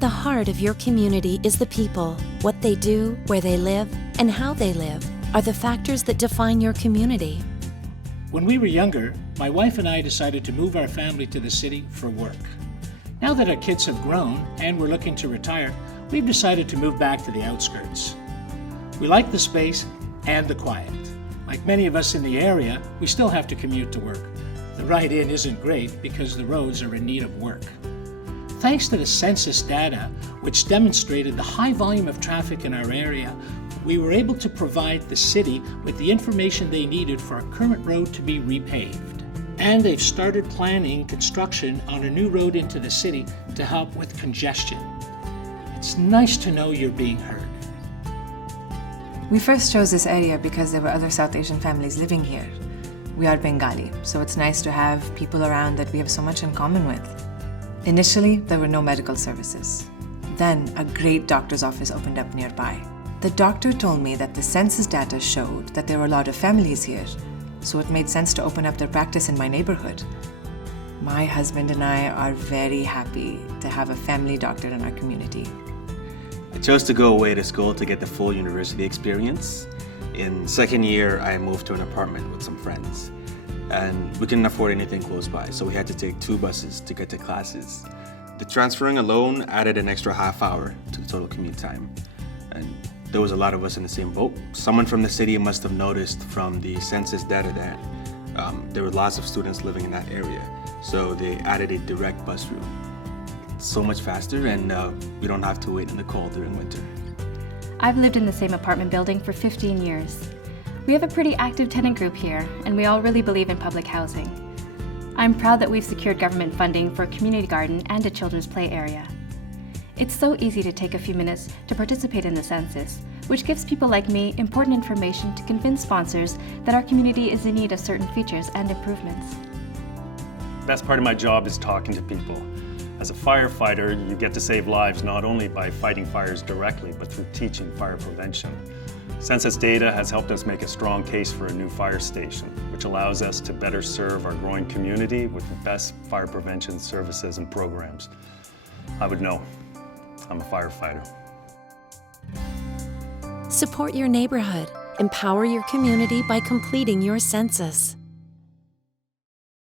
The heart of your community is the people. What they do, where they live, and how they live are the factors that define your community. When we were younger, my wife and I decided to move our family to the city for work. Now that our kids have grown and we're looking to retire, we've decided to move back to the outskirts. We like the space and the quiet. Like many of us in the area, we still have to commute to work. The ride in isn't great because the roads are in need of work. Thanks to the census data, which demonstrated the high volume of traffic in our area, we were able to provide the city with the information they needed for our current road to be repaved. And they've started planning construction on a new road into the city to help with congestion. It's nice to know you're being heard. We first chose this area because there were other South Asian families living here. We are Bengali, so it's nice to have people around that we have so much in common with. Initially, there were no medical services. Then, a great doctor's office opened up nearby. The doctor told me that the census data showed that there were a lot of families here, so it made sense to open up their practice in my neighborhood. My husband and I are very happy to have a family doctor in our community. I chose to go away to school to get the full university experience. In second year, I moved to an apartment with some friends. And we couldn't afford anything close by, so we had to take 2 buses to get to classes. The transferring alone added an extra half hour to the total commute time. And there was a lot of us in the same boat. Someone from the city must have noticed from the census data that there were lots of students living in that area, so they added a direct bus route. It's so much faster, and we don't have to wait in the cold during winter. I've lived in the same apartment building for 15 years. We have a pretty active tenant group here, and we all really believe in public housing. I'm proud that we've secured government funding for a community garden and a children's play area. It's so easy to take a few minutes to participate in the census, which gives people like me important information to convince sponsors that our community is in need of certain features and improvements. The best part of my job is talking to people. As a firefighter, you get to save lives not only by fighting fires directly, but through teaching fire prevention. Census data has helped us make a strong case for a new fire station, which allows us to better serve our growing community with the best fire prevention services and programs. I would know. I'm a firefighter. Support your neighborhood. Empower your community by completing your census.